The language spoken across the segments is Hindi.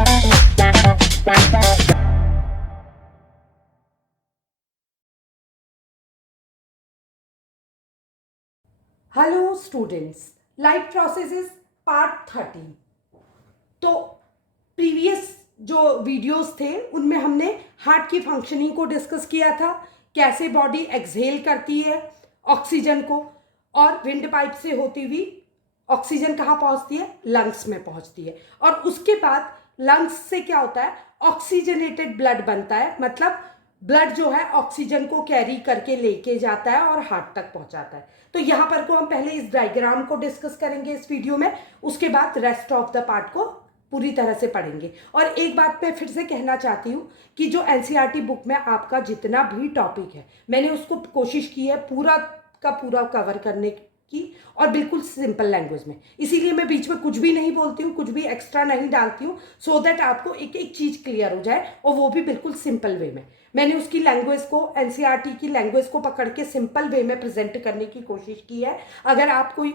Hello students, life processes part 13। तो प्रीवियस जो वीडियोस थे उनमें हमने हार्ट की फंक्शनिंग को डिस्कस किया था, कैसे बॉडी एक्सहेल करती है ऑक्सीजन को, और विंड पाइप से होती हुई ऑक्सीजन कहाँ पहुँचती है, लंग्स में पहुँचती है। और उसके बाद लंग्स से क्या होता है, ऑक्सीजनेटेड ब्लड बनता है, मतलब ब्लड जो है ऑक्सीजन को कैरी करके लेके जाता है और हार्ट तक पहुंचाता है। तो यहां पर को हम पहले इस डायग्राम को डिस्कस करेंगे इस वीडियो में, उसके बाद रेस्ट ऑफ द पार्ट को पूरी तरह से पढ़ेंगे। और एक बात मैं फिर से कहना चाहती हूँ कि जो एनसीईआरटी बुक में आपका जितना भी टॉपिक है, मैंने उसको कोशिश की है पूरा का पूरा कवर करने की, और बिल्कुल सिंपल लैंग्वेज में। इसीलिए मैं बीच में कुछ भी नहीं बोलती हूँ, कुछ भी एक्स्ट्रा नहीं डालती हूँ, सो दैट आपको एक एक चीज क्लियर हो जाए, और वो भी बिल्कुल सिंपल वे में। मैंने उसकी लैंग्वेज को, एनसीईआरटी की लैंग्वेज को पकड़ के सिंपल वे में प्रेजेंट करने की कोशिश की है। अगर आप कोई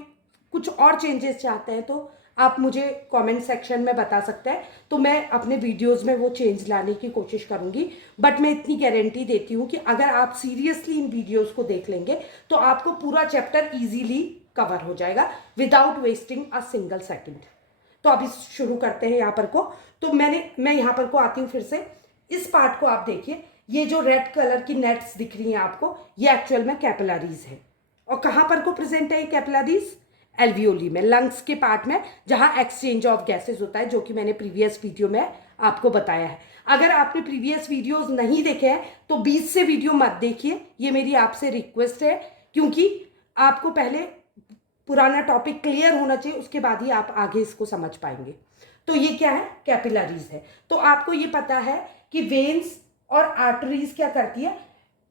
कुछ और चेंजेस चाहते हैं तो आप मुझे कमेंट सेक्शन में बता सकते हैं, तो मैं अपने वीडियोस में वो चेंज लाने की कोशिश करूंगी। बट मैं इतनी गारंटी देती हूँ कि अगर आप सीरियसली इन वीडियोस को देख लेंगे तो आपको पूरा चैप्टर इजीली कवर हो जाएगा without wasting a single second. तो अभी शुरू करते हैं यहाँ पर को। तो मैं यहाँ पर को आती हूँ फिर से। इस पार्ट को आप देखिए, ये जो रेड कलर की नेट्स दिख रही हैं आपको, ये एक्चुअल में कैपिलरीज है। और कहाँ पर को प्रेजेंट है ये कैपिलरीज, एल्वियोली में, लंग्स के पार्ट में, जहां एक्सचेंज ऑफ गैसेस होता है, जो कि मैंने प्रीवियस वीडियो में आपको बताया है। अगर आपने प्रीवियस वीडियोस नहीं देखे हैं तो बीच से वीडियो मत देखिए, ये मेरी आपसे रिक्वेस्ट है, क्योंकि आपको पहले पुराना टॉपिक क्लियर होना चाहिए, उसके बाद ही आप आगे इसको समझ पाएंगे। तो ये क्या है, कैपिलरीज है। तो आपको ये पता है कि वेन्स और आर्टरीज क्या करती है,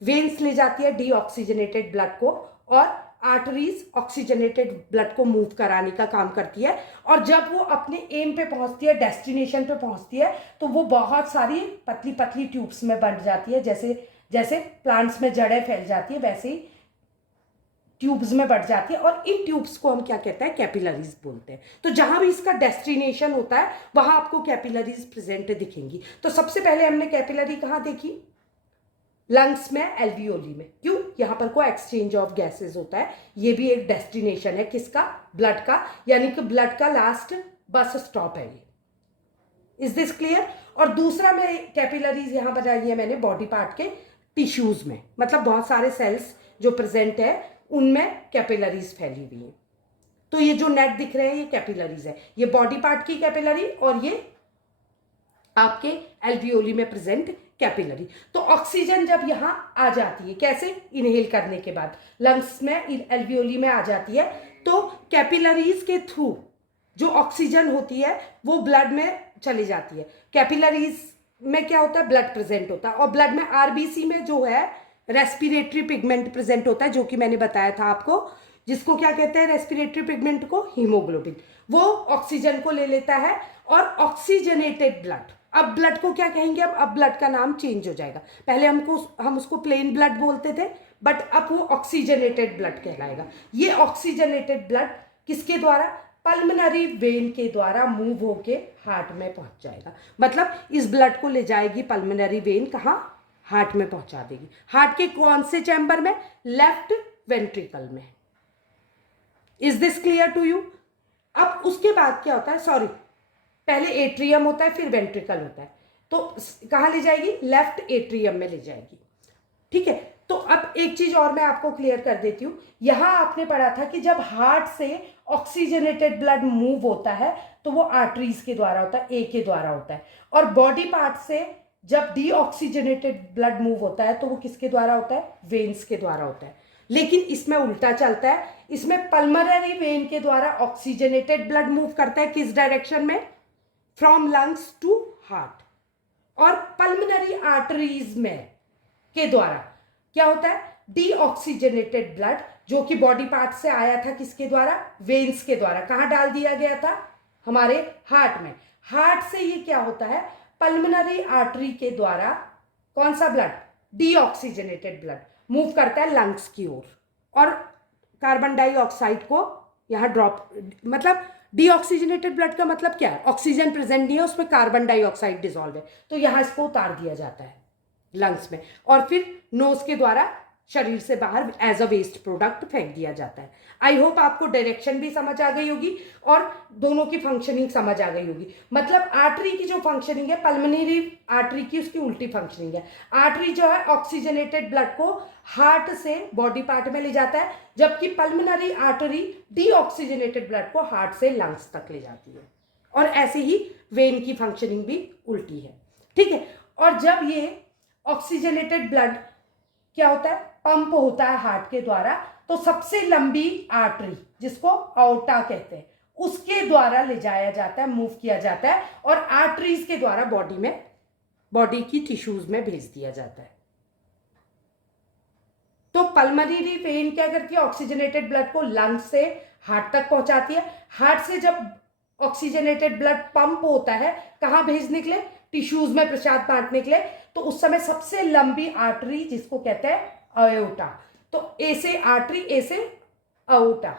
वेन्स ले जाती है डीऑक्सीजनेटेड ब्लड को, और आर्टरीज ऑक्सीजनेटेड ब्लड को मूव कराने का काम करती है। और जब वो अपने एम पे पहुंचती है, डेस्टिनेशन पे पहुंचती है, तो वो बहुत सारी पतली पतली ट्यूब्स में बंट जाती है। जैसे जैसे प्लांट्स में जड़ें फैल जाती है, वैसे ही ट्यूब्स में बढ़ जाती है, और इन ट्यूब्स को हम क्या कहते हैं, कैपिलरीज बोलते हैं। तो जहां भी इसका डेस्टिनेशन होता है वहां आपको कैपिलरीज प्रेजेंट दिखेंगी। तो सबसे पहले हमने कैपिलरी कहां देखी, लंग्स में, एल्वियोली में। क्यों, यहां पर को एक्सचेंज ऑफ गैसेस होता है, ये भी एक डेस्टिनेशन है किसका, ब्लड का, यानी कि ब्लड का लास्ट बस स्टॉप है ये। Is this clear. और दूसरा मैं कैपिलरीज यहां बनाई है मैंने बॉडी पार्ट के टिश्यूज में, मतलब बहुत सारे सेल्स जो प्रेजेंट है उनमें कैपिलरीज फैली हुई है। तो ये जो नेट दिख रहे हैं ये कैपिलरीज है, ये बॉडी पार्ट की कैपिलरी, और ये आपके एल्वियोली में प्रेजेंट कैपिलरी। तो ऑक्सीजन जब यहां आ जाती है, कैसे, इनहेल करने के बाद लंग्स में, एल्वियोली में आ जाती है, तो कैपिलरीज के थ्रू जो ऑक्सीजन होती है वो ब्लड में चली जाती है। कैपिलरीज में क्या होता है, ब्लड प्रेजेंट होता है, और ब्लड में आरबीसी में जो है रेस्पिरेटरी पिगमेंट प्रेजेंट होता है, जो कि मैंने बताया था आपको, जिसको क्या कहते हैं, रेस्पिरेटरी पिगमेंट को हीमोग्लोबिन। वो ऑक्सीजन को ले लेता है, और ऑक्सीजनेटेड ब्लड, अब ब्लड को क्या कहेंगे, अब ब्लड का नाम चेंज हो जाएगा। पहले हम उसको प्लेन ब्लड बोलते थे, बट अब वो ऑक्सीजनेटेड ब्लड कहलाएगा। ये ऑक्सीजनेटेड ब्लड किसके द्वारा, पल्मनरी वेन के द्वारा मूव होके हार्ट में पहुंच जाएगा। मतलब इस ब्लड को ले जाएगी पल्मनरी वेन, कहाँ, हार्ट में पहुंचा देगी। हार्ट के कौन से चैम्बर में, लेफ्ट वेंट्रिकल में। Is this clear to you. अब उसके बाद क्या होता है, सॉरी, पहले एट्रियम होता है फिर वेंट्रिकल होता है, तो कहाँ ले जाएगी, लेफ्ट एट्रियम में ले जाएगी। ठीक है। तो अब एक चीज और मैं आपको क्लियर कर देती हूं, यहां आपने पढ़ा था कि जब हार्ट से ऑक्सीजनेटेड ब्लड मूव होता है तो वो आर्टरीज के द्वारा होता है, ए के द्वारा होता है, और बॉडी पार्ट से जब डीऑक्सीजनेटेड ब्लड मूव होता है तो वो किसके द्वारा होता है, वेन्स के द्वारा होता है। लेकिन इसमें उल्टा चलता है, इसमें पल्मनरी वेन के द्वारा ऑक्सीजनेटेड ब्लड मूव करता है, किस डायरेक्शन में, फ्रॉम लंग्स टू हार्ट, और पल्मनरी आर्टरीज में के द्वारा क्या होता है, डीऑक्सीजनेटेड ब्लड, जो कि बॉडी पार्ट से आया था किसके द्वारा, वेन्स के द्वारा, कहां डाल दिया गया था, हमारे हार्ट में। हार्ट से ये क्या होता है, पल्मनरी आर्टरी के द्वारा कौन सा ब्लड, डीऑक्सीजनेटेड ब्लड मूव करता है लंग्स की ओर, और कार्बन डाइऑक्साइड को यहां ड्रॉप, मतलब डीऑक्सीजनेटेड ब्लड का मतलब क्या है, ऑक्सीजन प्रेजेंट नहीं है, उसमें कार्बन डाइऑक्साइड डिसॉल्व है, तो यहां इसको उतार दिया जाता है लंग्स में, और फिर नोज के द्वारा शरीर से बाहर एज अ वेस्ट प्रोडक्ट फेंक दिया जाता है। आई होप आपको डायरेक्शन भी समझ आ गई होगी और दोनों की फंक्शनिंग समझ आ गई होगी। मतलब आर्टरी की जो फंक्शनिंग है, पल्मोनरी आर्टरी की उसकी उल्टी फंक्शनिंग है। आर्टरी जो है ऑक्सीजनेटेड ब्लड को हार्ट से बॉडी पार्ट में ले जाता है, जबकि पल्मोनरी आर्टरी डीऑक्सीजनेटेड ब्लड को हार्ट से लंग्स तक ले जाती है। और ऐसे ही वेन की फंक्शनिंग भी उल्टी है, ठीक है। और जब ये ऑक्सीजनेटेड ब्लड क्या होता है, पंप होता है हार्ट के द्वारा, तो सबसे लंबी आर्टरी जिसको आउटा कहते हैं उसके द्वारा ले जाया जाता है, मूव किया जाता है, और आर्टरीज के द्वारा बॉडी की टिश्यूज में भेज दिया जाता है। तो पल्मोनरी वेन क्या करती है, ऑक्सीजनेटेड ब्लड को लंग से हार्ट तक पहुंचाती है। हार्ट से जब ऑक्सीजनेटेड ब्लड पंप होता है कहां भेजने के लिए, टिश्यूज में प्रसाद बांटने के लिए, तो उस समय सबसे लंबी आर्टरी जिसको कहते हैं अयोटा, तो ए से आर्टरी, ए से अयोटा,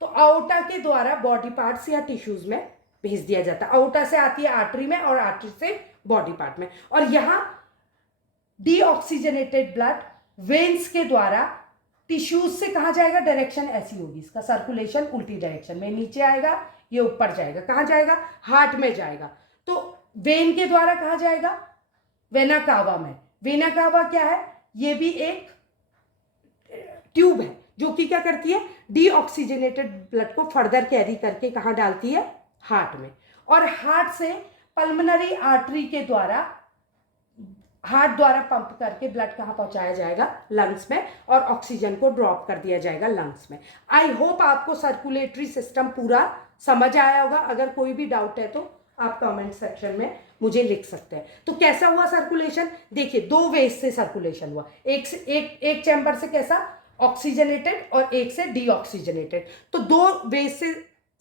तो अयोटा के द्वारा बॉडी पार्ट्स या टिश्यूज में भेज दिया जाता है। अयोटा से आती है आर्टरी में और आर्टरी से बॉडी पार्ट में। और यहां डीऑक्सीजनेटेड ब्लड वेन्स के द्वारा टिश्यूज से कहां जाएगा, डायरेक्शन ऐसी होगी, इसका सर्कुलेशन उल्टी डायरेक्शन में, नीचे आएगा ये ऊपर जाएगा, कहां जाएगा, हार्ट में जाएगा। तो वेन के द्वारा कहां जाएगा, वेना कावा में। वेना कावा क्या है, ये भी एक ट्यूब है जो कि क्या करती है, डीऑक्सीजनेटेड ब्लड को फर्दर कैरी करके कहां डालती है, हार्ट में। और हार्ट से पल्मोनरी आर्टरी के द्वारा, हार्ट द्वारा पंप करके ब्लड कहां पहुंचाया जाएगा, लंग्स में, और ऑक्सीजन को ड्रॉप कर दिया जाएगा लंग्स में। आई होप आपको सर्कुलेटरी सिस्टम पूरा समझ आया होगा। अगर कोई भी डाउट है तो आप कमेंट सेक्शन में मुझे लिख सकते हैं। तो कैसा हुआ सर्कुलेशन, देखिए दो वेज से सर्कुलेशन हुआ, एक चैम्बर से कैसा, ऑक्सीजनेटेड, और एक से डीऑक्सीजनेटेड, तो दो वेज से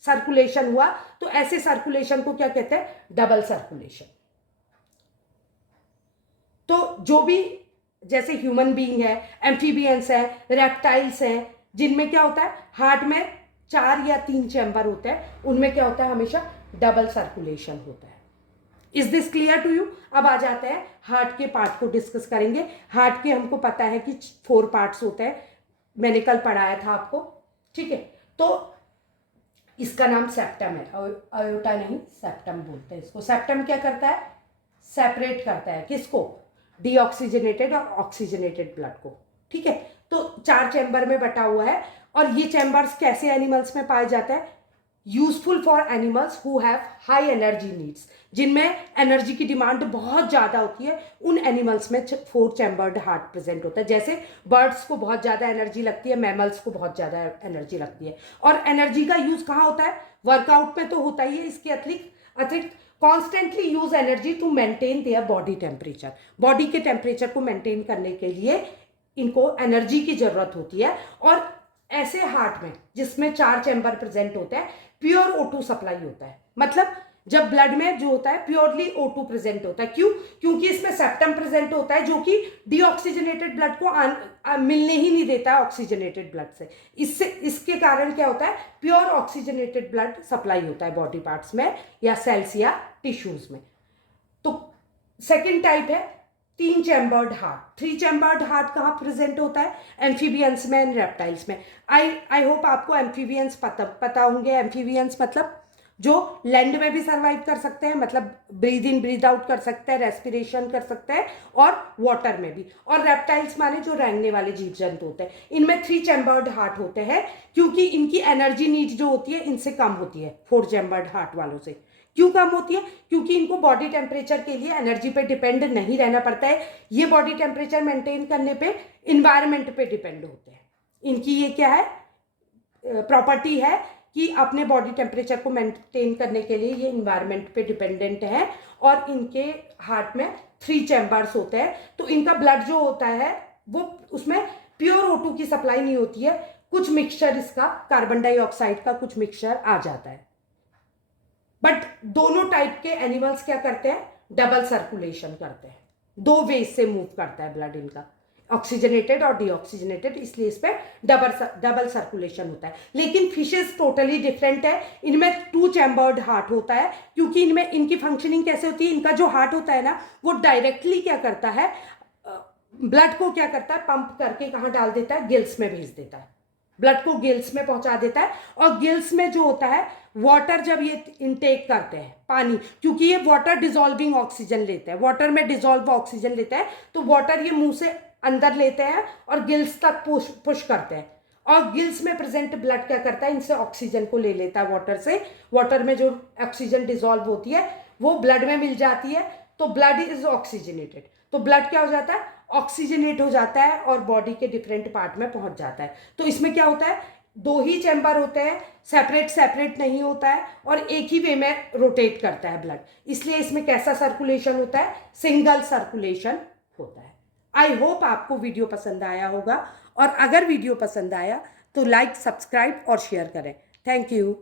सर्कुलेशन हुआ। तो ऐसे सर्कुलेशन को क्या कहते हैं, डबल सर्कुलेशन। तो जो भी, जैसे ह्यूमन बीइंग है, एम्फीबियंस है, रेप्टाइल्स हैं, जिनमें क्या होता है, हार्ट में 4 या 3 चैम्बर होते हैं, उनमें क्या होता है, हमेशा डबल सर्कुलेशन होता है। Is this clear to you. अब आ जाते हैं हार्ट के पार्ट को डिस्कस करेंगे। हार्ट के हमको पता है कि 4 पार्ट्स होते हैं, मैंने कल पढ़ाया था आपको, ठीक है। तो इसका नाम सेप्टम है, अयोटा नहीं, सेप्टम बोलते हैं इसको। सेप्टम क्या करता है, सेपरेट करता है किसको, डीऑक्सीजनेटेड और ऑक्सीजनेटेड ब्लड को, ठीक है। तो 4 चैम्बर में बटा हुआ है। और ये चैम्बर्स कैसे एनिमल्स में पाए जाते हैं, useful for animals who have high energy needs, जिनमें एनर्जी की डिमांड बहुत ज़्यादा होती है, उन एनिमल्स में 4 चैम्बर्ड हार्ट प्रेजेंट होता है। जैसे बर्ड्स को बहुत ज़्यादा एनर्जी लगती है, मैमल्स को बहुत ज़्यादा एनर्जी लगती है। और एनर्जी का यूज़ कहाँ होता है, वर्कआउट में तो होता ही है, इसके अतिरिक्त constantly use energy to maintain their body temperature. Body के टेम्परेचर को मेंटेन करने के लिए इनको एनर्जी की जरूरत होती है। और ऐसे हार्ट में जिसमें 4 चैम्बर प्रेजेंट होते हैं, प्योर O2 सप्लाई होता है। मतलब जब ब्लड में जो होता है प्योरली O2 प्रेजेंट होता है। क्यों, क्योंकि इसमें सेप्टम प्रेजेंट होता है जो कि डीऑक्सीजनेटेड ब्लड को मिलने ही नहीं देता है ऑक्सीजनेटेड ब्लड से। इसके कारण क्या होता है, प्योर ऑक्सीजनेटेड ब्लड सप्लाई होता है बॉडी पार्ट्स में या सेल्स या टिश्यूज में। तो सेकेंड टाइप है 3 चैम्बर्ड हार्ट। 3 चैम्बर्ड हार्ट कहाँ प्रेजेंट होता है, एम्फीबियंस में एंड रेप्टाइल्स में। आई होप आपको एम्फीबियंस पता होंगे। एम्फीबियंस मतलब जो लैंड में भी सर्वाइव कर सकते हैं, मतलब ब्रीद इन ब्रीद आउट कर सकते हैं, रेस्पिरेशन कर सकते हैं, और वाटर में भी। और रेप्टाइल्स माने जो रेंगने वाले जीव जंतु होते हैं, इनमें 3 चैम्बर्ड हार्ट होते हैं, क्योंकि इनकी एनर्जी नीड जो होती है इनसे कम होती है 4 चैम्बर्ड हार्ट वालों से। क्यों कम होती है, क्योंकि इनको बॉडी टेम्परेचर के लिए एनर्जी पे डिपेंड नहीं रहना पड़ता है। ये बॉडी टेम्परेचर मेंटेन करने पे इन्वायरमेंट पे डिपेंड होते हैं। इनकी ये क्या है, प्रॉपर्टी है कि अपने बॉडी टेम्परेचर को मेंटेन करने के लिए ये इन्वायरमेंट पे डिपेंडेंट है। और इनके हार्ट में 3 चैम्बर्स होते हैं, तो इनका ब्लड जो होता है वो, उसमें प्योर O2 की सप्लाई नहीं होती है, कुछ मिक्सचर, इसका कार्बन डाइऑक्साइड का कुछ मिक्सचर आ जाता है। बट दोनों टाइप के एनिमल्स क्या करते हैं, डबल सर्कुलेशन करते हैं, 2 वेज से मूव करता है ब्लड इनका। ऑक्सीजनेटेड और डीऑक्सीजनेटेड, इसलिए इस पर डबल सर्कुलेशन होता है। लेकिन फिशेस टोटली डिफरेंट है, इनमें 2 चैम्बर्ड हार्ट होता है, क्योंकि इनमें इनकी फंक्शनिंग कैसे होती है, इनका जो हार्ट होता है ना वो डायरेक्टली क्या करता है, ब्लड को क्या करता है, पंप करके कहाँ डाल देता है, गिल्स में भेज देता है, ब्लड को गिल्स में पहुंचा देता है। और गिल्स में जो होता है वाटर, जब ये इनटेक करते हैं पानी, क्योंकि ये वाटर डिजॉल्विंग ऑक्सीजन लेते हैं, वाटर में डिजॉल्व ऑक्सीजन लेते हैं, तो वाटर ये मुंह से अंदर लेते हैं और गिल्स तक पुश करते हैं, और गिल्स में प्रेजेंट ब्लड क्या करता है, इनसे ऑक्सीजन को ले लेता है वाटर से, वाटर में जो ऑक्सीजन डिजॉल्व होती है वो ब्लड में मिल जाती है, तो ब्लड इज ऑक्सीजनेटेड, तो ब्लड क्या हो जाता है, ऑक्सीजनेट हो जाता है और बॉडी के डिफरेंट पार्ट में पहुंच जाता है। तो इसमें क्या होता है, 2 ही चैम्बर होते हैं, सेपरेट नहीं होता है, और एक ही वे में रोटेट करता है ब्लड, इसलिए इसमें कैसा सर्कुलेशन होता है, सिंगल सर्कुलेशन होता है। आई होप आपको वीडियो पसंद आया होगा, और अगर वीडियो पसंद आया तो लाइक, सब्सक्राइब और शेयर करें। Thank you.